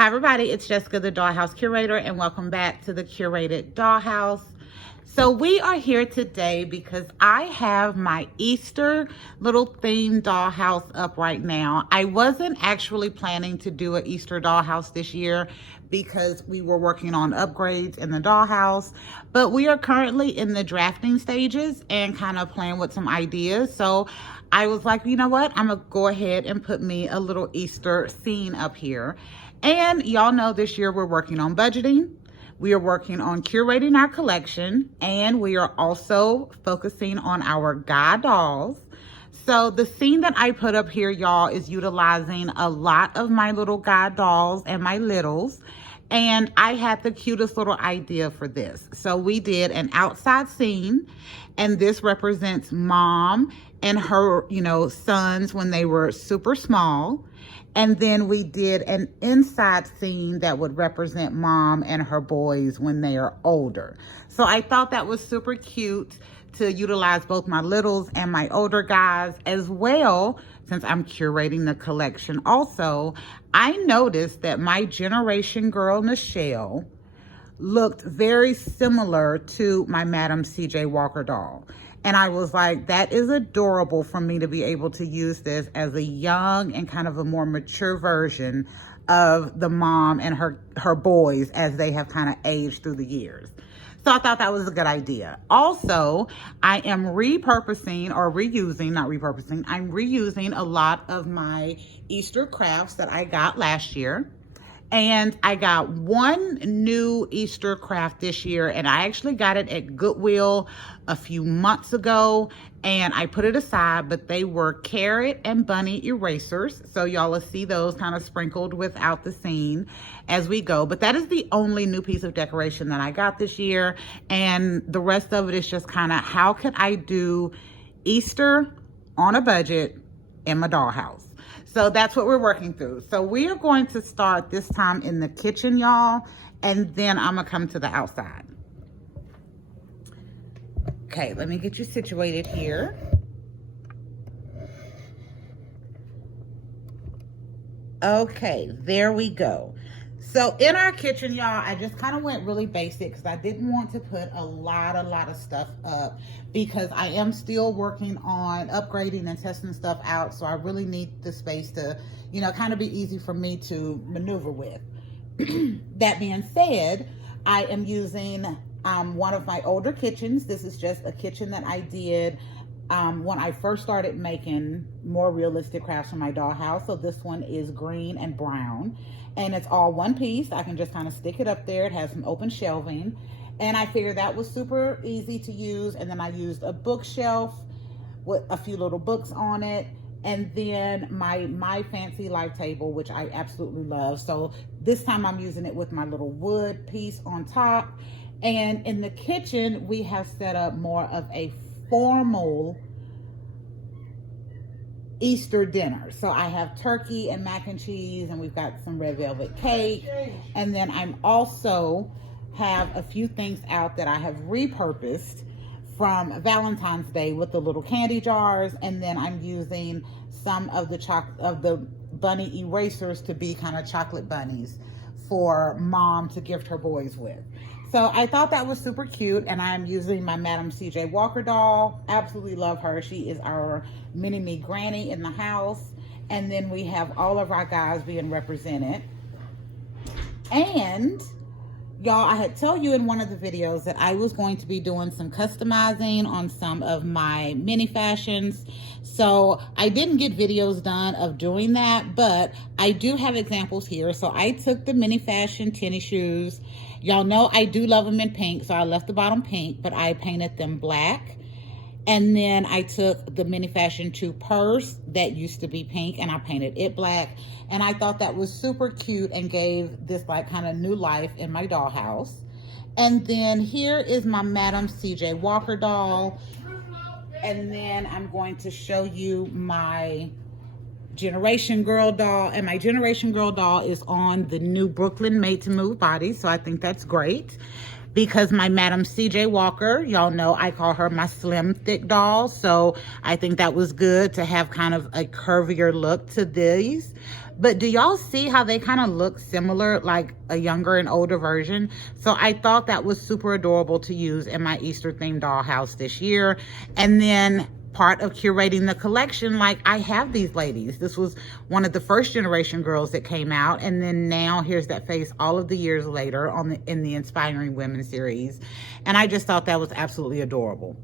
Hi everybody, it's Jessica, the Dollhouse curator, and welcome back to the curated Dollhouse. So we are here today because I have my Easter little themed dollhouse up right now. I wasn't actually planning to do an Easter dollhouse this year because we were working on upgrades in the dollhouse, but we are currently in the drafting stages and kind of playing with some ideas. So I was like, you know what, I'm gonna go ahead and put me a little Easter scene up here. And y'all know this year we're working on budgeting. We are working on curating our collection, and we are also focusing on our guy dolls. So the scene that I put up here, y'all, is utilizing a lot of my little guy dolls and my littles. And I had the cutest little idea for this. So we did an outside scene, and this represents mom and her, sons when they were super small. And then we did an inside scene that would represent mom and her boys when they are older. So I thought that was super cute to utilize both my littles and my older guys as well. Since I'm curating the collection also, I noticed that my generation girl, Nichelle, looked very similar to my Madam C.J. Walker doll. And I was like, that is adorable for me to be able to use this as a young and kind of a more mature version of the mom and her boys as they have kind of aged through the years. So I thought that was a good idea. Also, I am reusing a lot of my Easter crafts that I got last year. And I got one new Easter craft this year, and I actually got it at Goodwill a few months ago, and I put it aside, but they were carrot and bunny erasers. So y'all will see those kind of sprinkled without the scene as we go. But that is the only new piece of decoration that I got this year. And the rest of it is just kind of how could I do Easter on a budget in my dollhouse. So that's what we're working through. So we are going to start this time in the kitchen, y'all, and then I'm gonna come to the outside. Okay, let me get you situated here. Okay, there we go. So in our kitchen, y'all, I just kind of went really basic because I didn't want to put a lot of stuff up because I am still working on upgrading and testing stuff out. So I really need the space to, kind of be easy for me to maneuver with. That being said, I am using one of my older kitchens. This is just a kitchen that I did when I first started making more realistic crafts for my dollhouse. So this one is green and brown, and it's all one piece. I can just kind of stick it up there. It has some open shelving, and I figured that was super easy to use. And then I used a bookshelf with a few little books on it, and then my fancy life table, which I absolutely love. So this time I'm using it with my little wood piece on top. And in the kitchen, we have set up more of a formal Easter dinner. So I have turkey and mac and cheese, and we've got some red velvet cake. And then I'm also have a few things out that I have repurposed from Valentine's Day with the little candy jars. And then I'm using some of the bunny erasers to be kind of chocolate bunnies for mom to gift her boys with. So I thought that was super cute, and I'm using my Madam C.J. Walker doll. Absolutely love her. She is our mini-me granny in the house. And then we have all of our guys being represented. And y'all, I had told you in one of the videos that I was going to be doing some customizing on some of my mini fashions. So I didn't get videos done of doing that, but I do have examples here. So I took the mini fashion tennis shoes. Y'all know I do love them in pink, so I left the bottom pink, but I painted them black. And then I took the mini fashion 2 purse that used to be pink, and I painted it black. And I thought that was super cute and gave this like kind of new life in my dollhouse. And then here is my Madam C.J. Walker doll. And then I'm going to show you my Generation Girl doll. And my Generation Girl doll is on the new Brooklyn Made to Move body. So I think that's great. Because my Madam C.J. Walker, y'all know I call her my slim thick doll. So I think that was good to have kind of a curvier look to these. But do y'all see how they kind of look similar, like a younger and older version? So I thought that was super adorable to use in my Easter themed dollhouse this year. And then part of curating the collection, like, I have these ladies. This was one of the first generation girls that came out, and then now here's that face all of the years later in the Inspiring Women series. And I just thought that was absolutely adorable.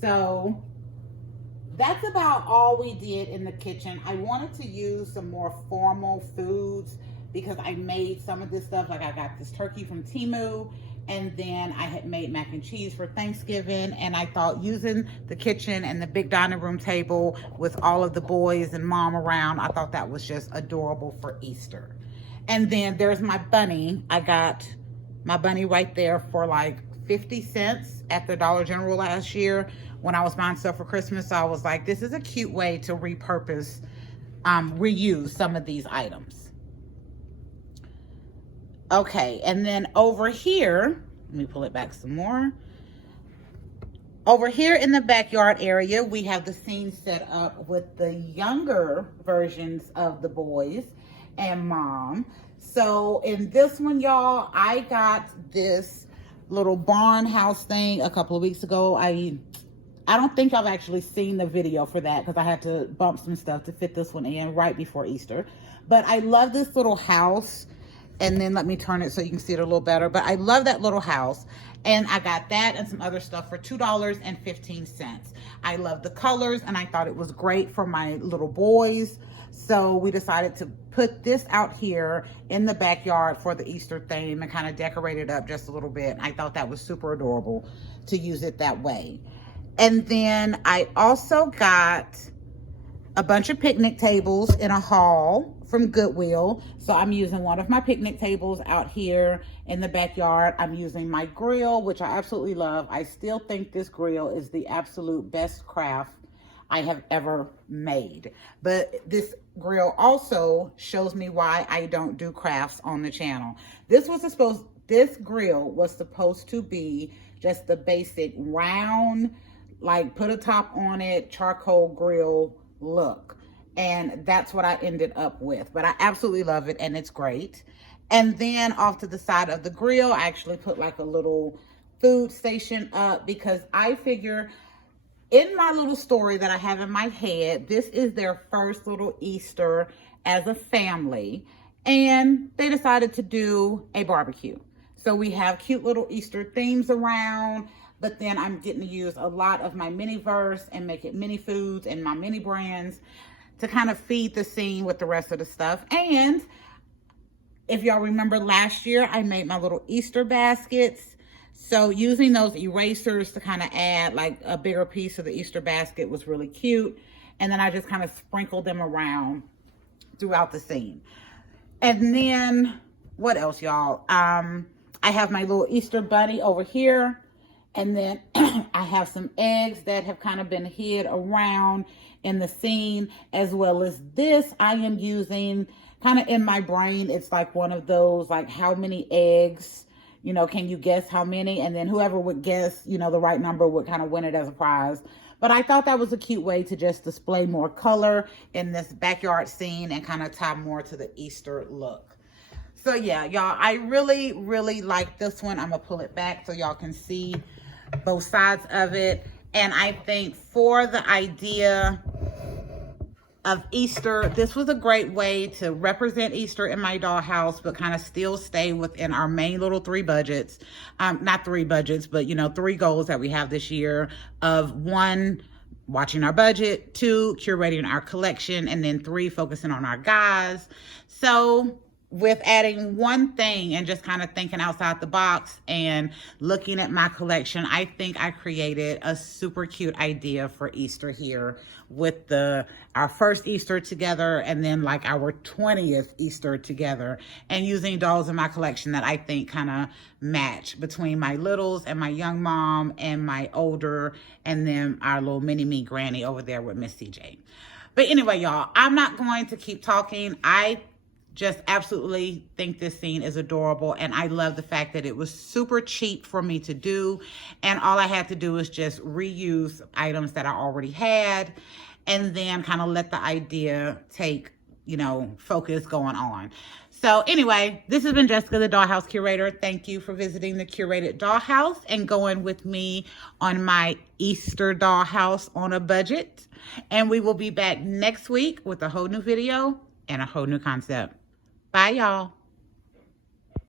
So that's about all we did in the kitchen. I wanted to use some more formal foods because I made some of this stuff. Like, I got this turkey from Temu, and then I had made mac and cheese for Thanksgiving, and I thought using the kitchen and the big dining room table with all of the boys and mom around, I thought that was just adorable for Easter. And then there's my bunny. I got my bunny right there for like 50 cents at the Dollar General last year when I was buying stuff for Christmas. So I was like, this is a cute way to repurpose, reuse some of these items. Okay, and then over here, let me pull it back some more. Over here in the backyard area, we have the scene set up with the younger versions of the boys and mom. So in this one, y'all, I got this little barn house thing a couple of weeks ago. I don't think I've actually seen the video for that because I had to bump some stuff to fit this one in right before Easter. But I love this little house. And then let me turn it so you can see it a little better. But I love that little house. And I got that and some other stuff for $2.15. I love the colors, and I thought it was great for my little boys. So we decided to put this out here in the backyard for the Easter theme and kind of decorate it up just a little bit. I thought that was super adorable to use it that way. And then I also got a bunch of picnic tables in a haul from Goodwill. So I'm using one of my picnic tables out here in the backyard. I'm using my grill, which I absolutely love. I still think this grill is the absolute best craft I have ever made. But this grill also shows me why I don't do crafts on the channel. This grill was supposed to be just the basic round, like put a top on it, charcoal grill look. And that's what I ended up with. But I absolutely love it, and it's great. And then off to the side of the grill, I actually put like a little food station up because I figure in my little story that I have in my head, this is their first little Easter as a family. And they decided to do a barbecue. So we have cute little Easter themes around. But then I'm getting to use a lot of my mini-verse and make it mini foods and my mini brands to kind of feed the scene with the rest of the stuff. And if y'all remember last year, I made my little Easter baskets. So using those erasers to kind of add like a bigger piece of the Easter basket was really cute. And then I just kind of sprinkled them around throughout the scene. And then what else, y'all? I have my little Easter bunny over here. And then I have some eggs that have kind of been hid around in the scene, as well as this I am using kind of in my brain. It's like one of those, like, how many eggs, you know, can you guess how many? And then whoever would guess, you know, the right number would kind of win it as a prize. But I thought that was a cute way to just display more color in this backyard scene and kind of tie more to the Easter look. So yeah, y'all, I really, really like this one. I'm gonna pull it back so y'all can see both sides of it. And I think for the idea of Easter, this was a great way to represent Easter in my dollhouse, but kind of still stay within our main little three budgets. Not three budgets, but, you know, three goals that we have this year of 1, watching our budget, 2, curating our collection, and then 3, focusing on our guys. So with adding one thing and just kind of thinking outside the box and looking at my collection, I think I created a super cute idea for Easter here with our first Easter together and then like our 20th Easter together, and using dolls in my collection that I think kind of match between my littles and my young mom and my older, and then our little mini me granny over there with Miss CJ. But anyway, y'all, I'm not going to keep talking. I just absolutely think this scene is adorable, and I love the fact that it was super cheap for me to do, and all I had to do was just reuse items that I already had and then kind of let the idea take focus going on. So anyway, this has been Jessica, the Dollhouse Curator. Thank you for visiting the Curated Dollhouse and going with me on my Easter dollhouse on a budget. And we will be back next week with a whole new video and a whole new concept. Bye, y'all.